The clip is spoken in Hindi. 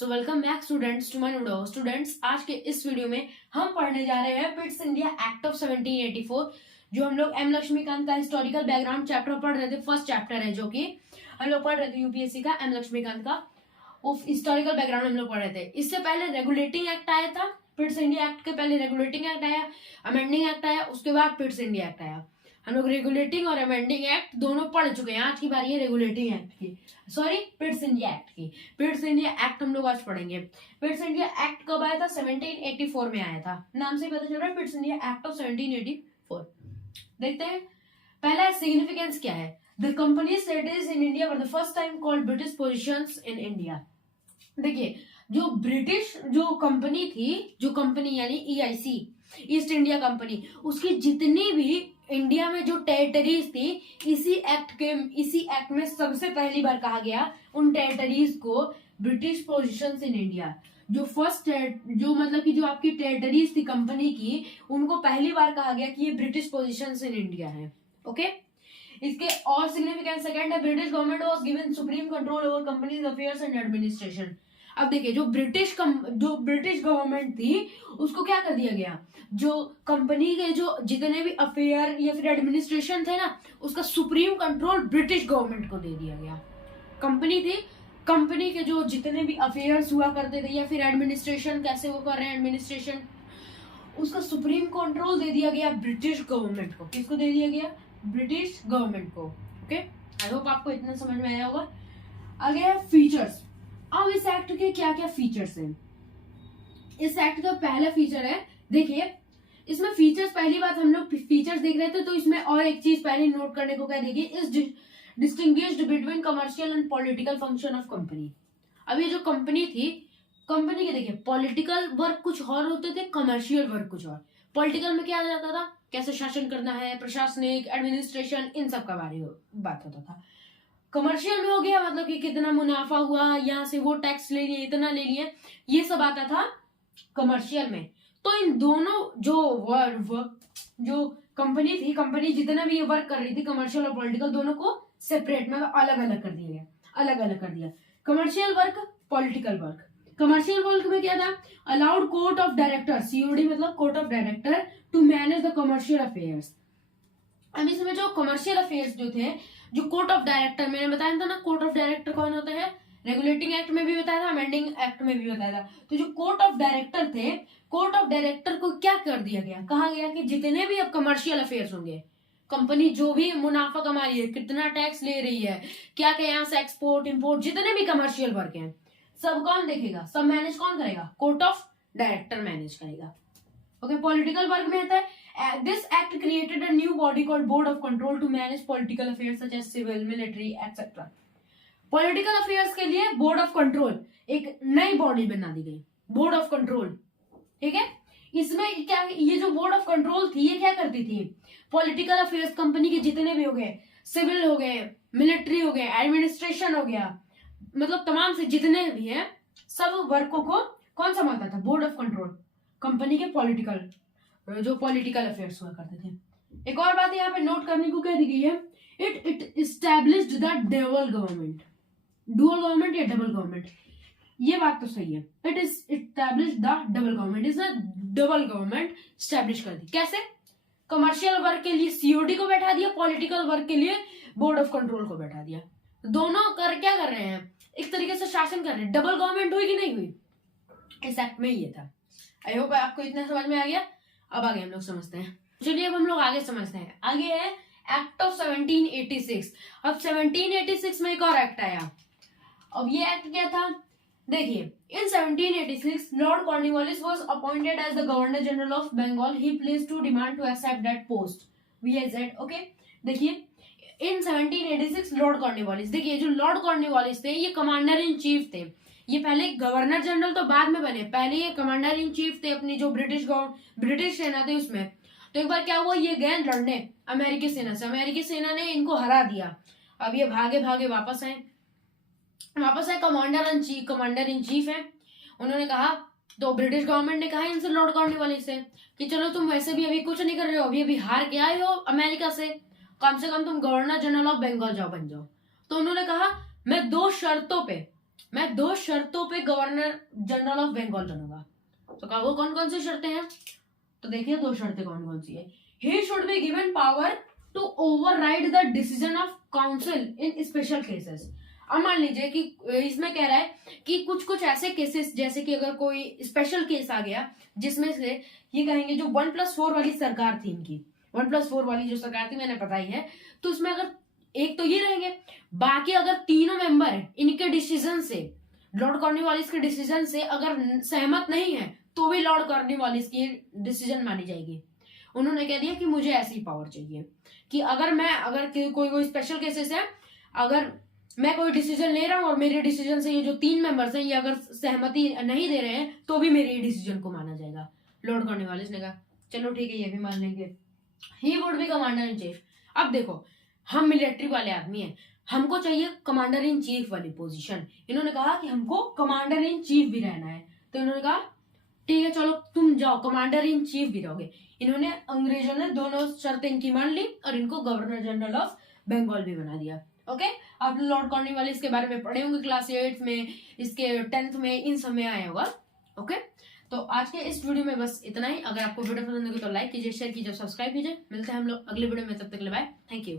So welcome back students to my video. Students, आज के इस वीडियो में हम पढ़ने जा रहे हैं पिट्स इंडिया एक्ट ऑफ 1784, जो हम लोग एम लक्ष्मीकांत का हिस्टोरिकल बैकग्राउंड चैप्टर पढ़ रहे थे। फर्स्ट चैप्टर है जो कि हम लोग पढ़ रहे थे यूपीएससी का, एम लक्ष्मीकांत का हिस्टोरिकल बैकग्राउंड हम लोग पढ़ रहे थे। इससे पहले रेगुलेटिंग एक्ट आया था। पिट्स इंडिया एक्ट के पहले रेगुलेटिंग एक्ट आया, अमेंडिंग एक्ट आया, उसके बाद पिट्स इंडिया एक्ट आया। हम लोग रेगुलेटिंग और अमेंडिंग एक्ट दोनों पढ़ चुके हैं। आज की बारी है रेगुलेटिंग एक्ट की, सॉरी पिट्स इंडिया एक्ट की। पिट्स इंडिया एक्ट हम लोग आज पढ़ेंगे। पिट्स इंडिया एक्ट कब आया था? 1784 में आया था। नाम से पता चल रहा है, पिट्स इंडिया एक्ट ऑफ 1784। देखते हैं पहला सिग्निफिकेंस क्या है। The company status in India were the first time called British positions in India. देखिए, जो ब्रिटिश जो कंपनी थी, जो कंपनी यानी EIC, ईस्ट इंडिया कंपनी, उसकी जितनी भी इंडिया में जो टेरिटरीज थी, इसी एक्ट में सबसे पहली बार कहा गया उन टेरिटरीज को ब्रिटिश पोजीशंस इन इंडिया। जो फर्स्ट जो मतलब कि जो आपकी टेरिटरीज थी कंपनी की, उनको पहली बार कहा गया कि ये ब्रिटिश पोजीशंस इन इंडिया है। ओके, इसके और सिग्निफिकेंस सेकंड है, British government was given supreme control over companies affairs and administration. अब देखिए, जो ब्रिटिश गवर्नमेंट थी, उसको क्या कर दिया गया, जो कंपनी के जो जितने भी अफेयर या फिर एडमिनिस्ट्रेशन थे ना, उसका सुप्रीम कंट्रोल ब्रिटिश गवर्नमेंट को दे दिया गया। कंपनी थी, कंपनी के जो जितने भी अफेयर्स हुआ करते थे या फिर एडमिनिस्ट्रेशन, कैसे वो कर रहे हैं एडमिनिस्ट्रेशन, उसका सुप्रीम कंट्रोल दे दिया गया ब्रिटिश गवर्नमेंट को। किसको दे दिया गया? ब्रिटिश गवर्नमेंट को। ओके, आई होप आपको इतना समझ में आया होगा। आगे है फीचर्स। अब इस एक्ट के क्या क्या फीचर्स हैं? इस एक्ट का पहला फीचर है, देखिए इसमें फीचर्स, पहली बात हम लोग फीचर्स देख रहे थे, तो इसमें और एक चीज पहले नोट करने को क्या, देखिए इस distinguished between commercial and political function of company. अब ये जो कंपनी थी, कंपनी के देखिए पॉलिटिकल वर्क कुछ और होते थे, कमर्शियल वर्क कुछ और। पॉलिटिकल में क्या आ जाता था, कैसे शासन करना है, प्रशासनिक, एडमिनिस्ट्रेशन, इन सब का बारे में बात होता था। कमर्शियल में हो गया मतलब कि कितना मुनाफा हुआ, यहाँ से वो टैक्स ले लिए, इतना ले लिए, ये सब आता था कमर्शियल में। तो इन दोनों जो कंपनी थी, कंपनी जितना भी ये वर्क कर रही थी, कमर्शियल और पॉलिटिकल, दोनों को सेपरेट में अलग अलग कर दिया गया, अलग अलग कर दिया। Commercial work, political work. Commercial work में क्या था, allowed court of director, COD मतलब court of director, to manage the commercial affairs. अब इसमें जो कमर्शियल अफेयर्स जो थे, जो कोर्ट ऑफ डायरेक्टर, मैंने बताया था ना कोर्ट ऑफ डायरेक्टर कौन होते हैं, रेगुलेटिंग एक्ट में भी बताया था, अमेंडिंग एक्ट में भी बताया था। तो जो कोर्ट ऑफ डायरेक्टर थे, कोर्ट ऑफ डायरेक्टर को क्या कर दिया गया, कहा गया कि जितने भी अब कमर्शियल अफेयर्स होंगे, कंपनी जो भी मुनाफा कमा रही है, कितना टैक्स ले रही है, क्या क्या यहाँ से एक्सपोर्ट इम्पोर्ट, जितने भी कमर्शियल वर्क है, सब कौन देखेगा, सब मैनेज कौन करेगा, कोर्ट ऑफ डायरेक्टर मैनेज करेगा। ओके, पॉलिटिकल वर्क में आता है, this act created a new body called board of control to manage political affairs such as civil, military etcetera. Political affairs के लिए बोर्ड ऑफ कंट्रोल, एक नई बॉडी बना दी गई, बोर्ड ऑफ कंट्रोल। ठीक है, इसमें क्या, ये जो बोर्ड ऑफ कंट्रोल थी, ये क्या करती थी, पॉलिटिकल अफेयर्स कंपनी के जितने भी हो गए, सिविल हो गए, मिलिट्री हो गए, एडमिनिस्ट्रेशन हो गया, मतलब तमाम से जितने भी है, सब वर्कों को कौन संभालता था, बोर्ड ऑफ कंट्रोल, कंपनी के जो पॉलिटिकल अफेयर्स हुआ करते थे। एक और बात यहाँ पे नोट करने को कह दी गई है, it established the double government, dual government या डबल गवर्नमेंट, ये बात तो सही है। It is established the double government, इसने डबल गवर्नमेंट स्टैब्लिश कर दी। कैसे? कमर्शियल वर्क के लिए COD को बैठा दिया, पॉलिटिकल वर्क के लिए बोर्ड ऑफ कंट्रोल को बैठा दिया। दोनों क्या कर रहे हैं, एक तरीके से शासन कर रहे हैं। डबल गवर्नमेंट हुई कि नहीं हुई, इस एक्ट में ये था। आई होप आपको इतना समझ में आ गया। अब आगे हम लोग समझते हैं, चलिए अब हम लोग आगे समझते हैं। आगे है एक्ट ऑफ 1786। अब 1786 में एक और एक्ट आया। अब ये एक्ट क्या था, देखिए, in 1786 Lord Cornwallis was appointed as the governor general of Bengal. He placed two demand to accept that post, VIZ। Okay, देखिए इन 1786 लॉर्ड कॉर्नवालिस, देखिए जो लॉर्ड कॉर्नवालिस थे, ये कमांडर इन चीफ थे। ये पहले गवर्नर जनरल तो बाद में बने, पहले ये कमांडर इन चीफ थे अपनी जो ब्रिटिश सेना थे उसमें। तो एक बार क्या हुआ, ये गए लड़ने अमेरिकी सेना से, अमेरिकी सेना ने इनको हरा दिया। अब ये भागे भागे वापस आए, कमांडर इन चीफ है। उन्होंने कहा, तो ब्रिटिश गवर्नमेंट ने कहा इनसे, लॉर्ड कॉर्नवालिस से, कि चलो तुम वैसे भी अभी कुछ नहीं कर रहे हो, अभी हार के आए हो अमेरिका से कम तुम गवर्नर जनरल ऑफ बंगाल बन जाओ। तो उन्होंने कहा, मैं 2 शर्तों पे मैं 2 शर्तों पे गवर्नर जनरल ऑफ बंगाल बनूंगा। तो कहा वो कौन कौन सी शर्तें हैं? तो देखिए 2 शर्तें कौन कौन सी है। He should be given power to override the decision of council in special cases. अब मान लीजिए कि इसमें कह रहा है कि कुछ कुछ ऐसे केसेस, जैसे कि अगर कोई स्पेशल केस आ गया जिसमें से ये कहेंगे जो 1+4 वाली सरकार थी, इनकी 1+4 वाली जो सरकार थी मैंने बताई है, तो उसमें अगर एक तो ये रहेंगे, बाकी अगर तीनों मेंबर इनके डिसीजन से, लॉर्ड कॉर्नवालिस के डिसीजन से अगर सहमत नहीं है तो भी लॉर्ड कॉर्नवालिस की डिसीजन मानी जाएगी। उन्होंने कह दिया कि मुझे ऐसी पावर चाहिए कि अगर कोई स्पेशल केसेस है, अगर मैं कोई डिसीजन ले रहा हूं और मेरे डिसीजन से ये जो 3 मेंबर्स हैं ये अगर सहमति नहीं दे रहे हैं तो भी मेरे डिसीजन को माना जाएगा। लॉर्ड कॉर्नवालिस ने कहा चलो ठीक है, ये भी मान लेंगे। He would be commander in chief. अब देखो, हम मिलिट्री वाले आदमी हैं, हमको चाहिए कमांडर इन चीफ वाली पोजीशन। इन्होंने कहा कि हमको कमांडर इन चीफ भी रहना है, तो इन्होंने कहा ठीक है चलो तुम जाओ, कमांडर इन चीफ भी रहोगे। इन्होंने, अंग्रेजों ने दोनों शर्तें इनकी मान ली और इनको गवर्नर जनरल ऑफ बंगाल भी बना दिया। ओके, आप लॉर्ड कॉर्नवालिस के बारे में पढ़े होंगे क्लास 8 में, इसके 10th में, इन समय आया होगा। ओके, तो आज के इस वीडियो में बस इतना ही। अगर आपको वीडियो पसंद लगे तो लाइक कीजिए, शेयर कीजिए, सब्सक्राइब कीजिए। मिलते हैं हम लोग अगले वीडियो में, तब तक के लिए बाय, थैंक यू।